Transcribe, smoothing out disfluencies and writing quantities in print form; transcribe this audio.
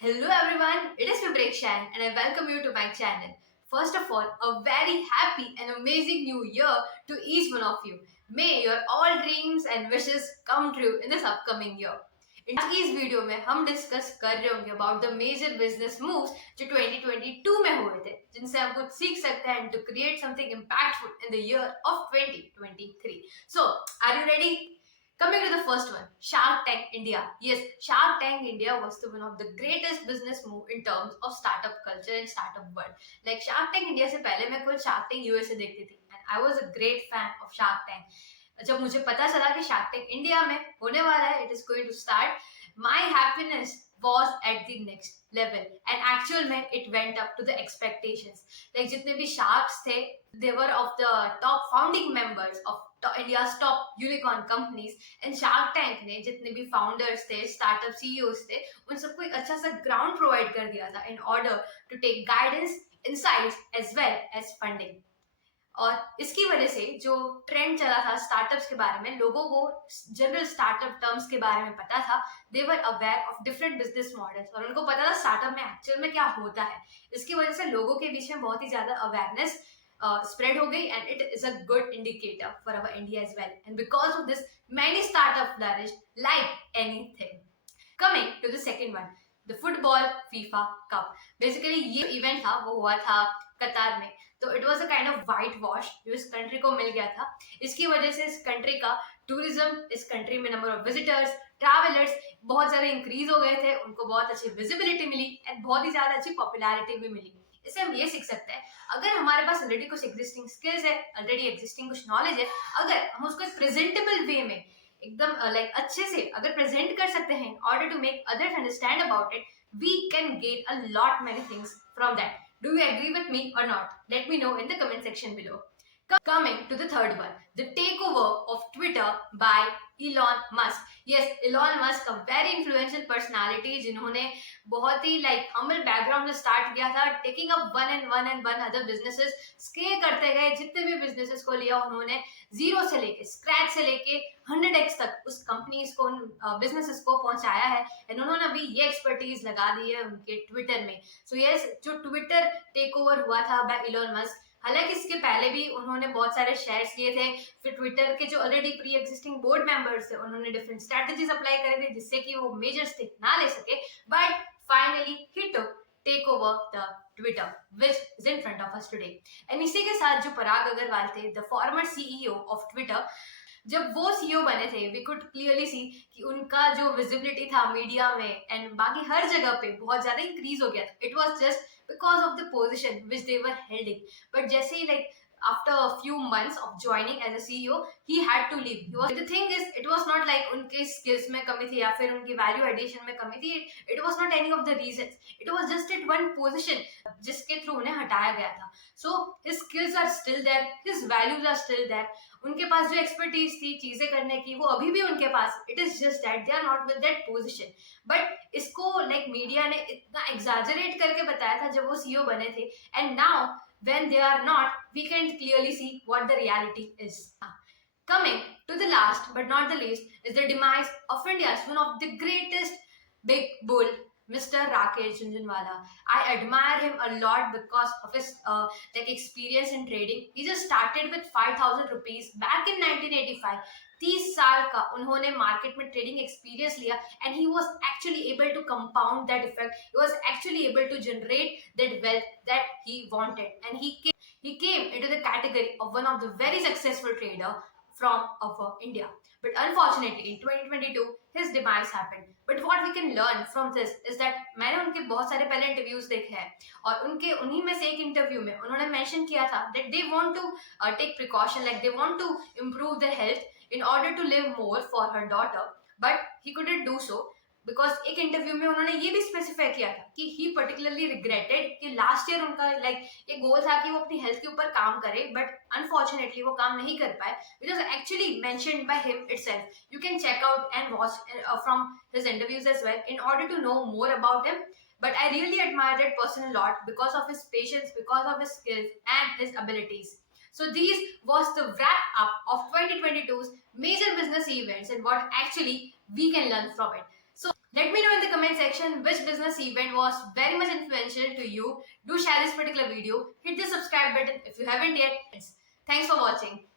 Hello everyone, it is Vibreksha and I welcome you to my channel. First of all, a very happy and amazing new year to each one of you. May your all dreams and wishes come true in this upcoming year. आज की इस video में हम discuss कर रहे होंगे about the major business moves जो 2022 में हुए थे जिनसे हम कुछ सीख सकते हैं to create something impactful in the year of 2023. So, are you ready? Coming to the first one, Shark Tank India. Yes, Shark Tank India was one of the greatest business move in terms of startup culture and startup world. Like Shark Tank India से पहले मैं खुद Shark Tank USA देखती थी and I was a great fan of Shark Tank. जब मुझे पता चला कि Shark Tank India में होने वाला है, it is going to start, my happiness was at the next level and actual में it went up to the expectations. Like जितने भी sharks थे, they were of the top founding members of India's top unicorn companies and Shark Tank ने जितने भी founders थे, startup CEOs थे, उन सबको एक अच्छा सा ground provide कर दिया था in order to take guidance, insights as well as funding. और इसकी वजह से जो ट्रेंड चला था स्टार्टअप्स के बारे में, लोगों को जनरल स्टार्टअप टर्म्स के बारे में पता था, they were aware of different business models और उनको पता था स्टार्टअप में एक्चुअल में क्या होता है. इसकी वजह से लोगों के बीच में बहुत ही ज्यादा अवेयरनेस spread हो गई and it is a good indicator for our India as well. And because of this, many startups flourished like anything. Coming to the second one, the football FIFA Cup. Basically ये event था वो हुआ था कतार में, तो it was a kind of white wash जो इस कंट्री को मिल गया था. इसकी वजह से इस कंट्री का टूरिज्म, इस कंट्री में नंबर ऑफ विजिटर्स, ट्रैवलर्स बहुत ज्यादा इंक्रीज हो गए थे, उनको बहुत अच्छी विजिबिलिटी मिली एंड बहुत ही ज्यादा अच्छी पॉपुलैरिटी भी मिली. इससे हम ये सीख सकते हैं, अगर हमारे पास ऑलरेडी कुछ एग्जिस्टिंग स्किल्स है, ऑलरेडी एग्जिस्टिंग कुछ नॉलेज है, अगर हम उसको एक प्रेजेंटेबल वे में एकदम लाइक अच्छे से अगर प्रेजेंट कर सकते हैं order to make others understand about it, we can gain a lot many things from that. Do you agree with me or not? Let me know in the comment section below. Coming to the third one, the takeover of Twitter by Elon Musk. Yes, Elon Musk, a very influential personality जिन्होंने बहुत ही like humble background से start किया था, taking up one other businesses, scale करते गए, जितने भी businesses को लिया उन्होंने जीरो से लेके स्क्रैच से लेके 100x तक उस कंपनीज को, बिजनेसेस को पहुंचाया है एंड उन्होंने अभी ये एक्सपर्टीज लगा दी है उनके ट्विटर में. सो यस, जो ट्विटर टेक ओवर हुआ था बाय इलॉन मस्क, हालांकि इसके पहले भी उन्होंने बहुत सारे शेयर्स लिए थे, फिर ट्विटर के जो already pre existing board members थे उन्होंने डिफरेंट स्ट्रेटजीज अप्लाई करे थे जिससे कि वो मेजर स्टेक ना ले सके, but finally he took take over the Twitter, which is in front of us today. And इसी के साथ जो पराग अग्रवाल थे, the former CEO of Twitter, जब वो सीईओ बने थे, वी कुड क्लियरली सी कि उनका जो विजिबिलिटी था मीडिया में एंड बाकी हर जगह पे बहुत ज्यादा इंक्रीज हो गया था. It was just because of the position which they were हेल्डिंग. But जैसे ही like after a few months of joining as a CEO, he had to leave. The thing is, it was not like उनके skills में कमी थी या फिर उनकी value addition में कमी थी. It was not any of the reasons. It was just at one position जिसके थ्रू उन्हें हटाया गया था. So his skills are still there, his values are still there. उनके पास जो expertise थी चीजें करने की वो अभी भी उनके पास. It is just that they are not with that position. But इसको like media ने इतना exaggerate करके बताया था जब वो CEO बने थे, and now when they are not, we can clearly see what the reality is. Coming to the last but not the least is the demise of India's one of the greatest big bull, Mr. Rakesh Jhunjhunwala. I admire him a lot because of his like experience in trading. He just started with 5,000 rupees back in 1985. 30 साल का उन्होंने market में trading experience लिया and he was actually able to compound that effect. He was actually able to generate that wealth that he wanted and he came into the category of one of the very successful trader from our India. But unfortunately in 2022 his demise happened. But what we can learn from this is that मैंने उनके बहुत सारे पहले interviews देखे हैं और उनके उन्हीं में से एक इंटरव्यू में उन्होंने मेंशन किया था that they want to take precaution, like they want to improve their health in order to live more for her daughter, but he couldn't do so because एक इंटरव्यू में उन्होंने ये भी स्पेसिफाई किया था कि he particularly regretted कि last year उनका लाइक ये गोल था कि वो अपनी हेल्थ के ऊपर काम करे, बट अनफॉर्चुनेटली वो काम नहीं कर पाए. It was actually mentioned by him itself. You can check out and watch from his interviews as well in order to know more about him. But I really admire that person a lot because of his patience, because of his skills and his abilities. So these was the wrap up of 2022's major business events and what actually we can learn from it. So Let me know in the comment section which business event was very much influential to you. Do share this particular video. Hit the subscribe button if you haven't yet. Thanks for watching.